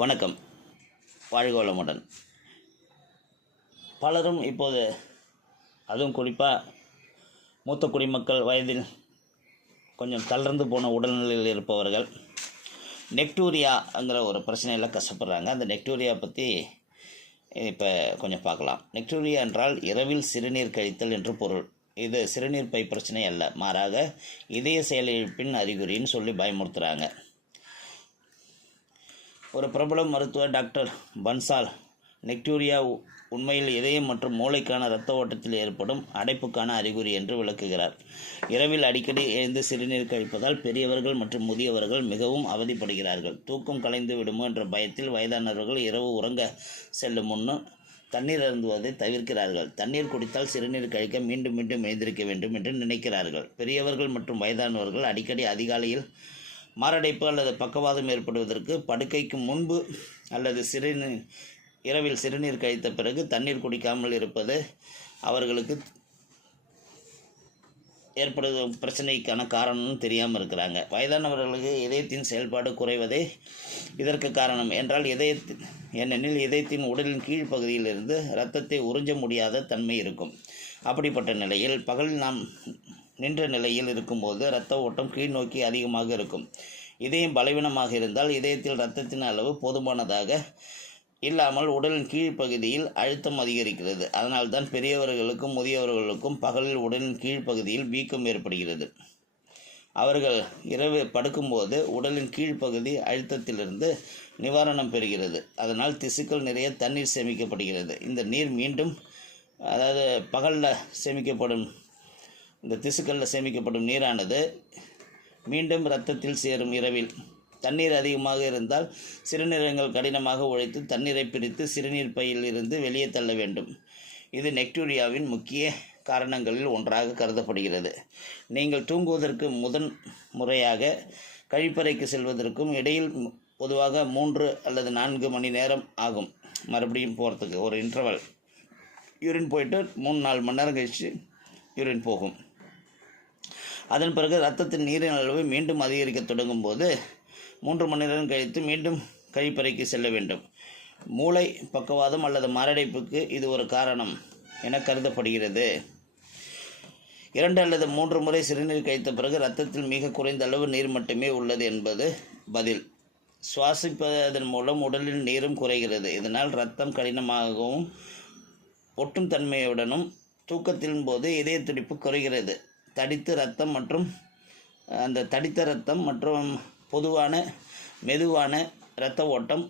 வணக்கம். வாழ்க வளமுடன் பலரும் இப்போது அதுவும் குறிப்பாக மூத்த குடிமக்கள் வயதில் கொஞ்சம் தளர்ந்து போன உடல்நிலையில் இருப்பவர்கள் நெக்டூரியாங்கிற ஒரு பிரச்சனையில் கஷ்டப்படுறாங்க அந்த நெக்டூரியா பற்றி இப்போ கொஞ்சம் பார்க்கலாம். நெக்டூரியா என்றால் இரவில் சிறுநீர் கழித்தல் என்று பொருள். இது சிறுநீர் பை பிரச்சனை அல்ல. மாறாக இதய செயலிழப்பின் அறிகுறின்னு சொல்லி பயமுறுத்துகிறாங்க ஒரு பிரபல மருத்துவர் டாக்டர் பன்சால் நெக்டூரியா உ- உண்மையில் இதயம் மற்றும் மூளைக்கான இரத்த ஓட்டத்தில் ஏற்படும் அடைப்புக்கான அறிகுறி என்று விளக்குகிறார். இரவில் அடிக்கடி எழுந்து சிறுநீர் கழிப்பதால் பெரியவர்கள் மற்றும் முதியவர்கள் மிகவும் அவதிப்படுகிறார்கள். தூக்கம் கலைந்து விடுமோ என்ற பயத்தில் வயதானவர்கள் இரவு உறங்க செல்லும் முன்னு தண்ணீர் அருந்துவதை தவிர்க்கிறார்கள். தண்ணீர் குடித்தால் சிறுநீர் கழிக்க மீண்டும் மீண்டும் எழுந்திருக்க வேண்டும் என்று நினைக்கிறார்கள். பெரியவர்கள் மற்றும் வயதானவர்கள் அடிக்கடி அதிகாலையில் மாரடைப்பு அல்லது பக்கவாதம் ஏற்படுவதற்கு படுக்கைக்கு முன்பு அல்லது சிறுநீர் இரவில் சிறுநீர் கழித்த பிறகு தண்ணீர் குடிக்காமல் இருப்பது அவர்களுக்கு ஏற்படுவது பிரச்சனைக்கான காரணம்னு தெரியாமல் இருக்கிறாங்க. வயதானவர்களுக்கு இதயத்தின் செயல்பாடு குறைவதே இதற்கு காரணம். என்றால் இதயத்தின் ஏனெனில் இதயத்தின் உடலின் கீழ்ப்பகுதியிலிருந்து இரத்தத்தை உறிஞ்ச முடியாத தன்மை இருக்கும். அப்படிப்பட்ட நிலையில் பகலில் நாம் நின்ற நிலையில் இருக்கும்போது இரத்த ஓட்டம் கீழ் நோக்கி அதிகமாக இருக்கும். இதயம் பலவீனமாக இருந்தால் இதயத்தில் இரத்தத்தின் அளவு போதுமானதாக இல்லாமல் உடலின் கீழ்ப்பகுதியில் அழுத்தம் அதிகரிக்கிறது. அதனால்தான் பெரியவர்களுக்கும் முதியவர்களுக்கும் பகலில் உடலின் கீழ்ப்பகுதியில் வீக்கம் ஏற்படுகிறது. அவர்கள் இரவு படுக்கும்போது உடலின் கீழ்ப்பகுதி அழுத்தத்திலிருந்து நிவாரணம் பெறுகிறது. அதனால் திசுக்கள் நிறைய தண்ணீர் சேமிக்கப்படுகிறது. இந்த நீர் மீண்டும் அதாவது பகலில் சேமிக்கப்படும் இந்த திசுக்களில் சேமிக்கப்படும் நீரானது மீண்டும் இரத்தத்தில் சேரும் இரவில். தண்ணீர் அதிகமாக இருந்தால் சிறுநீரகங்கள் கடினமாக உழைத்து தண்ணீரை பிரித்து சிறுநீர் பையில் இருந்து வெளியே தள்ள வேண்டும். இது நெக்டூரியாவின் முக்கிய காரணங்களில் ஒன்றாக கருதப்படுகிறது. நீங்கள் தூங்குவதற்கு முதன் முறையாக கழிப்பறைக்கு செல்வதற்கும் இடையில் பொதுவாக மூன்று அல்லது நான்கு மணி நேரம் ஆகும். மறுபடியும் போகிறதுக்கு ஒரு இன்டர்வல் யூரின் போயிட்டு மூணு நாலு மணி நேரம் கழித்து யூரின் போகும். அதன் பிறகு ரத்தத்தின் நீரின் அளவு மீண்டும் அதிகரிக்க தொடங்கும் போது மூன்று மணி நேரம் கழித்து மீண்டும் கழிப்பறைக்கு செல்ல வேண்டும். மூளை பக்கவாதம் அல்லது மாரடைப்புக்கு இது ஒரு காரணம் என கருதப்படுகிறது. இரண்டு அல்லது மூன்று முறை சிறுநீர் கழித்த பிறகு ரத்தத்தில் மிக குறைந்த அளவு நீர் மட்டுமே உள்ளது என்பது பதில். சுவாசிப்பதன் மூலம் உடலில் நீரும் குறைகிறது. இதனால் ரத்தம் கடினமாகவும் ஒட்டும் தன்மையுடனும் தூக்கத்தின் போது இதய துடிப்பு குறைகிறது. தடித்து ரத்தம் மற்றும் அந்த தடித்த ரத்தம் மற்றும் பொதுவான மெதுவான இரத்த ஓட்டம்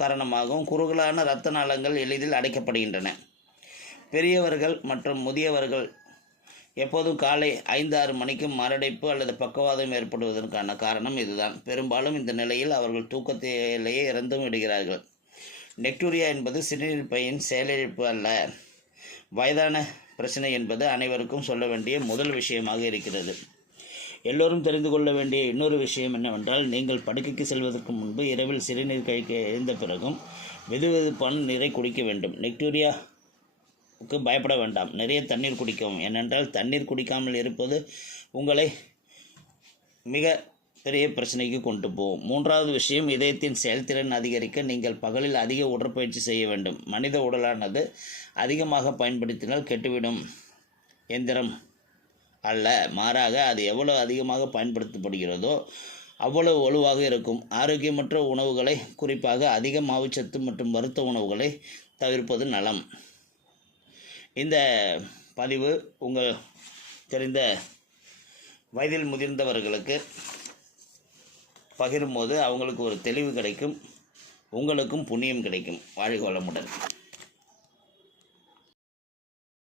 காரணமாகவும் குறுகலான இரத்த நாளங்கள் எளிதில் அடைக்கப்படுகின்றன. பெரியவர்கள் மற்றும் முதியவர்கள் எப்போதும் காலை ஐந்து ஆறு மணிக்கு மரடைப்பு அல்லது பக்கவாதம் ஏற்படுவதற்கான காரணம் இதுதான். பெரும்பாலும் இந்த நிலையில் அவர்கள் தூக்கத்திலேயே இறந்தும் விடுகிறார்கள். நெக்டூரியா என்பது சிறுநீர் பையின் செயலிழப்பு அல்ல. வயதான பிரச்சனை என்பது அனைவருக்கும் சொல்ல வேண்டிய முதல் விஷயமாக இருக்கிறது. எல்லோரும் தெரிந்து கொள்ள வேண்டிய இன்னொரு விஷயம் என்னவென்றால் நீங்கள் படுக்கைக்கு செல்வதற்கு முன்பு இரவில் சிறுநீர் கழிக்க எழுந்த பிறகும் வெதுவெதுப்பான நீரை குடிக்க வேண்டும். நெக்டூரியாவுக்கு பயப்பட வேண்டாம். நிறைய தண்ணீர் குடிக்கவும். ஏனென்றால் தண்ணீர் குடிக்காமல் இருப்பது உங்களை மிக பெரிய பிரச்சனைக்கு கொண்டு போகும் மூன்றாவது விஷயம் இதயத்தின் செயல்திறன் அதிகரிக்க நீங்கள் பகலில் அதிக உடற்பயிற்சி செய்ய வேண்டும். மனித உடலானது அதிகமாக பயன்படுத்தினால் கெட்டுவிடும் எந்திரம் அல்ல. மாறாக அது எவ்வளவு அதிகமாக பயன்படுத்தப்படுகிறதோ அவ்வளவு வலுவாக இருக்கும். ஆரோக்கியமற்ற உணவுகளை குறிப்பாக அதிக மாவுச்சத்து மற்றும் வறுத்த உணவுகளை தவிர்ப்பது நலம். இந்த பதிவு உங்கள் தெரிந்த வயதில் முதிர்ந்தவர்களுக்கு பகிரும்போது அவங்களுக்கு ஒரு தெளிவு கிடைக்கும் உங்களுக்கும் புண்ணியம் கிடைக்கும். வாழ்க வளமுடன்.